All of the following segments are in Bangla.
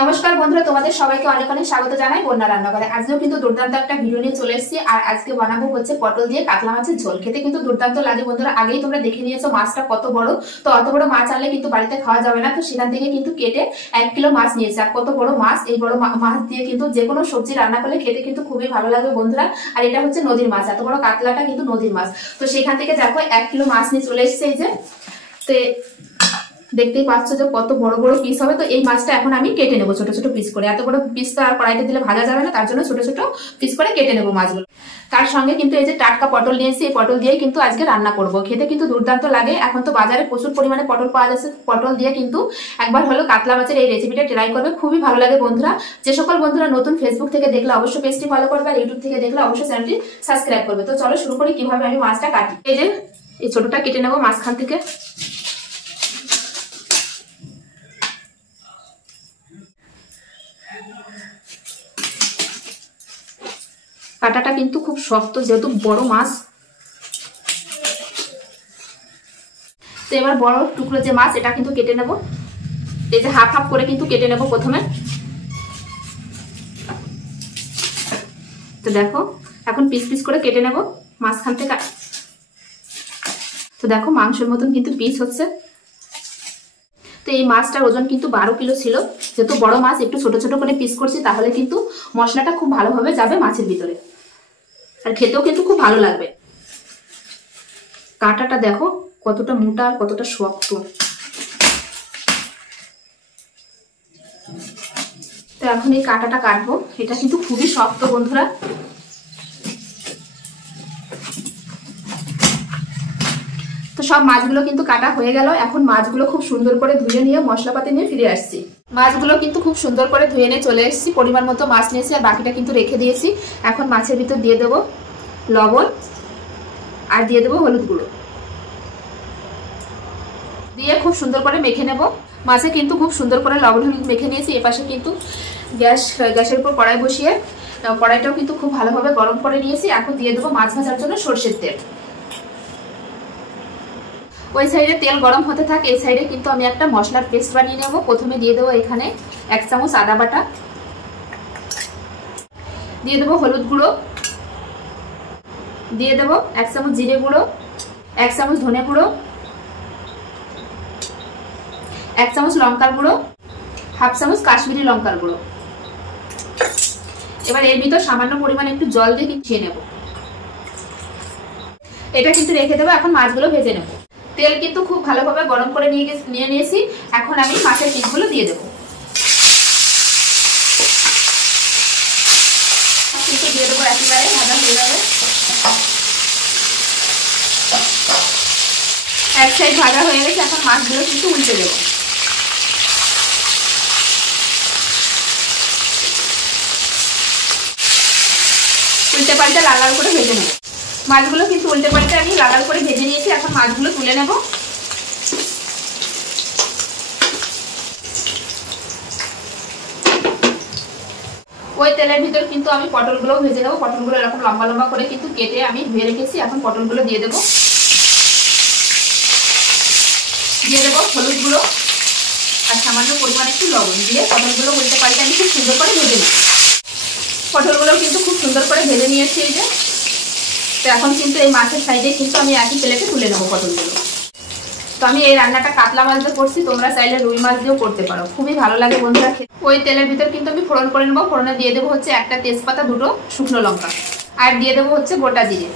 নমস্কার বন্ধুরা, তোমাদের সবাইকে অনেক অনেক স্বাগত জানাই বন্যা রান্নাঘরে। আজকেও কিন্তু দুর্দান্ত একটা ভিডিও নিয়ে চলে এসেছি। আর আজকে বানাবো হচ্ছে পটল দিয়ে কাতলা মাছের ঝোল। খেতে কিন্তু দুর্দান্ত লাগে বন্ধুরা। আগেই তোমরা দেখে নিয়েছো মাছটা কত বড়। তো অত বড় মাছ আনলে কিন্তু বাড়িতে খাওয়া যাবে না, তো সেখান থেকে কিন্তু কেটে 1 কিলো মাছ নিয়েছি। আর কত বড় মাছ, এই বড় মাছ দিয়ে কিন্তু যে কোনো সবজি রান্না করলে খেতে কিন্তু খুবই ভালো লাগে বন্ধুরা। আর এটা হচ্ছে নদীর মাছ, এত বড় কাতলাটা কিন্তু নদীর মাছ। তো সেখান থেকে দেখো 1 কিলো মাছ নিয়ে চলে এসেছে। এই যে তো দেখতেই পাচ্ছ যে কত বড় বড় পিস হবে। তো এই মাছটা এখন আমি কেটে নেবো ছোট ছোট পিস করে। এত বড় পিস তো আর কড়াইতে দিলে ভাজা যাবে না, তার জন্য ছোট ছোট পিস করে কেটে নেবো মাছগুলো। তার সঙ্গে কিন্তু এই যে টাটকা পটল নিয়েছি, এই পটল দিয়ে কিন্তু আজকে রান্না করব। খেতে কিন্তু দুর্দান্ত লাগে। এখন তো বাজারে প্রচুর পরিমাণে পটল পাওয়া যাচ্ছে। পটল দিয়ে কিন্তু একবার হলো কাতলা মাছের এই রেসিপিটা ট্রাই করবে, খুবই ভালো লাগে বন্ধুরা। যে সকল বন্ধুরা নতুন ফেসবুক থেকে দেখলে অবশ্যই পেজটি ফলো করবে, আর ইউটিউব থেকে দেখলে অবশ্যই চ্যানেলটি সাবস্ক্রাইব করবে। তো চলো শুরু করি কিভাবে আমি মাছটা কাটি। এই যে এই ছোটটা কেটে নেবো মাঝখান থেকে। কাটাটা কিন্তু খুব শক্ত, যেহেতু বড় মাছ। তো এবার বড় টুকরো যে মাছ, এটা কিন্তু কেটে নেব। এই যে হাফ হাফ করে কিন্তু কেটে নেব প্রথমে। তো দেখো এখন পিস পিস করে কেটে নেব মাঝখান থেকে। তো দেখো মাংসের মতন কিন্তু পিস হচ্ছে। তো এই মাছটার ওজন কিন্তু 12 কিলো ছিল। যেহেতু বড় মাছ, একটু ছোট ছোট করে পিস করছি, তাহলে কিন্তু মশলাটা খুব ভালোভাবে যাবে মাছের ভিতরে, আর খেতেও কিন্তু খুব ভালো লাগবে। কাঁটাটা দেখো কতটা মোটা আর কতটা শক্ত। তো এখন এই কাঁটাটা কাটবো। এটা কিন্তু খুবই শক্ত বন্ধুরা। তো সব মাছগুলো কিন্তু কাটা হয়ে গেল। এখন মাছগুলো খুব সুন্দর করে ধুয়ে নিয়ে মশলাপাতি নিয়ে ফিরে আসছি। মাছগুলো কিন্তু খুব সুন্দর করে ধুয়ে নিয়ে চলে এসেছি। পরিমাণ মতো মাছ নিয়েছি, আর বাকিটা কিন্তু রেখে দিয়েছি। এখন মাছের ভিতর দিয়ে দেবো লবণ, আর দিয়ে দেবো হলুদ গুঁড়ো, দিয়ে খুব সুন্দর করে মেখে নেব। মাছে কিন্তু খুব সুন্দর করে লবণ হলুদ মেখে নিয়েছি। এপাশে কিন্তু গ্যাসের উপর কড়াই বসিয়ে কড়াইটাও কিন্তু খুব ভালোভাবে গরম করে নিয়েছি। এখন দিয়ে দেবো মাছ ভাজার জন্য সরষের তেল। ওই সাইডে তেল গরম হতে থাকে, এই সাইডে কিন্তু আমি একটা মশলার পেস্ট বানিয়ে নেব। প্রথমে দিয়ে দেবো এখানে 1 চামচ আদা বাটা, দিয়ে দেবো হলুদ গুঁড়ো, দিয়ে দেবো 1 চামচ জিরে গুঁড়ো, 1 চামচ ধনে গুঁড়ো, 1 চামচ লঙ্কার গুঁড়ো, হাফ চামচ কাশ্মীরি লঙ্কার গুঁড়ো। এবার এর ভিতর সামান্য পরিমাণে একটু জল দিয়ে মিশিয়ে নেব। এটা কিন্তু রেখে দেবো। এখন মাছগুলো ভেজে নেব। তেল কিন্তু খুব ভালোভাবে গরম করে নিয়ে নিয়েছি। এখন আমি মাছের পিসগুলো দিয়ে দেবো। কিন্তু দিয়ে দেবো একেবারে ভাজা হয়ে যাবে। এক সাইড ভাজা হয়ে গেছে, এখন মাছগুলো কিন্তু উল্টে দেবো। উল্টে পাল্টে লাল লাল করে ভেজে নেব। মাছগুলো কিন্তু উল্টে পাল্টে আমি লাল লাল করে ভেজে নিয়েছি। এখন মাছগুলো তুলে নেব। ওই তেলের ভিতর কিন্তু আমি পটলগুলোও ভেজে নেব। পটলগুলো এরকম লম্বা লম্বা করে কিন্তু কেটে আমি ধুয়ে রেখেছি। এখন পটলগুলো দিয়ে দেবো। দিয়ে দেবো হলুদ গুঁড়ো আর সামান্য পরিমাণে একটু লবণ দিয়ে পটলগুলো উল্টে পাল্টে আমি খুব সুন্দর করে ভেজে নেব। পটলগুলো কিন্তু খুব সুন্দর করে ভেজে নিয়েছি। এই যে তো এখন কিন্তু এই মাছের সাইডে কিন্তু আমি একই প্লেটে তুলে নেবো পটলগুলো। তো আমি এই রান্নাটা কাতলা মাছ দিয়ে করছি, তোমরা চাইলে রুই মাছ দিয়েও করতে পারো, খুবই ভালো লাগে বন্ধুরা। ওই তেলের ভিতর কিন্তু আমি ফোড়ন করে নেবো। ফোড়নে দিয়ে দেবো হচ্ছে একটা তেজপাতা, 2টো শুকনো লঙ্কা, আর দিয়ে দেবো হচ্ছে গোটা জিরে।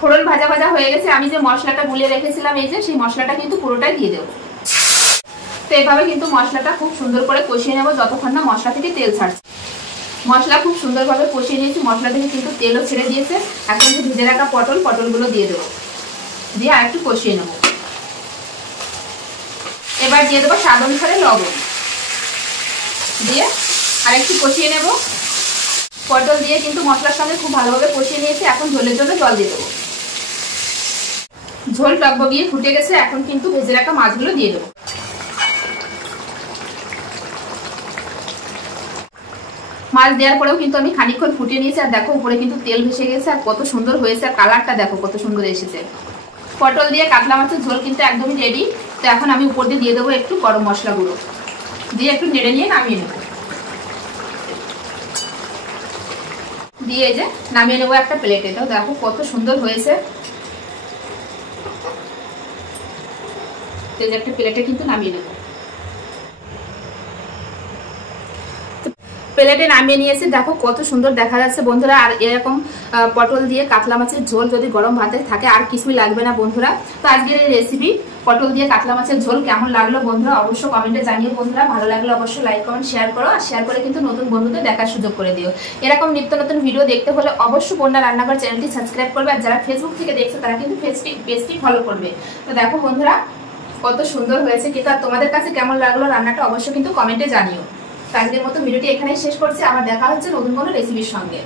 ফোড়ন ভাজা ভাজা হয়ে গেছে। আমি যে মশলাটা গুলিয়ে রেখেছিলাম, এই যে সেই মশলাটা কিন্তু পুরোটাই দিয়ে দেবো। তো এইভাবে কিন্তু মশলাটা খুব সুন্দর করে কষিয়ে নেবো যতক্ষণ না মশলা থেকে তেল ছাড়ছে। মশলা খুব সুন্দরভাবে কষিয়ে নিয়েছি, মশলা থেকে কিন্তু তেলও ছেড়ে দিয়েছে। এখন যে ভেজে রাখা পটলগুলো দিয়ে দেবো, দিয়ে আর একটু কষিয়ে নেব। এবার দিয়ে দেবো স্বাদ অনুসারে লবণ, দিয়ে আর একটু কষিয়ে নেব। পটল দিয়ে কিন্তু মশলার সঙ্গে খুব ভালোভাবে কষিয়ে নিয়েছি। এখন ঝোলের জন্য জল দিয়ে দেবো। ঝোল টকবগিয়ে ফুটে গেছে। এখন কিন্তু ভেজে রাখা মাছগুলো দিয়ে দেবো। মাছ দেওয়ার পরেও কিন্তু আমি খানিকক্ষণ ফুটিয়ে নিয়েছি। আর দেখো উপরে কিন্তু তেল ভেসে গেছে, আর কত সুন্দর হয়েছে, আর কালারটা দেখো কত সুন্দর এসেছে। পটল দিয়ে কাতলা মাছের ঝোল কিন্তু একদমই রেডি। তো এখন আমি উপর দিয়ে দেবো একটু গরম মশলা গুঁড়ো, দিয়ে একটু নেড়ে নিয়ে নামিয়ে নেবো। দিয়ে যে নামিয়ে নেবো একটা প্লেটে। তো দেখো কত সুন্দর হয়েছে। একটা প্লেটে কিন্তু নামিয়ে নেবো। প্লেটে নামিয়ে নিয়েছি, দেখো কত সুন্দর দেখা যাচ্ছে বন্ধুরা। আর এরকম পটল দিয়ে কাতলা মাছের ঝোল যদি গরম ভাতে থাকে আর কিছুই লাগবে না বন্ধুরা। তো আজকের এই রেসিপি পটল দিয়ে কাতলা মাছের ঝোল কেমন লাগলো বন্ধুরা অবশ্যই কমেন্টে জানিও বন্ধুরা। ভালো লাগলে অবশ্যই লাইক কমেন্ট শেয়ার করো, আর শেয়ার করে কিন্তু নতুন বন্ধুদের দেখার সুযোগ করে দিও। এরকম নিত্য নতুন ভিডিও দেখতে হলে অবশ্যই বন্যা রান্নাঘর চ্যানেলটি সাবস্ক্রাইব করবে, আর যারা ফেসবুক থেকে দেখছো তারা কিন্তু পেজটি ফলো করবে। তো দেখো বন্ধুরা কত সুন্দর হয়েছে কিন্তু। আর তোমাদের কাছে কেমন লাগলো রান্নাটা অবশ্যই কিন্তু কমেন্টে জানিও। আজকের মতো ভিডিওটি এখানেই শেষ করছি, আবার দেখা হচ্ছে নতুন কোনো রেসিপির সঙ্গে।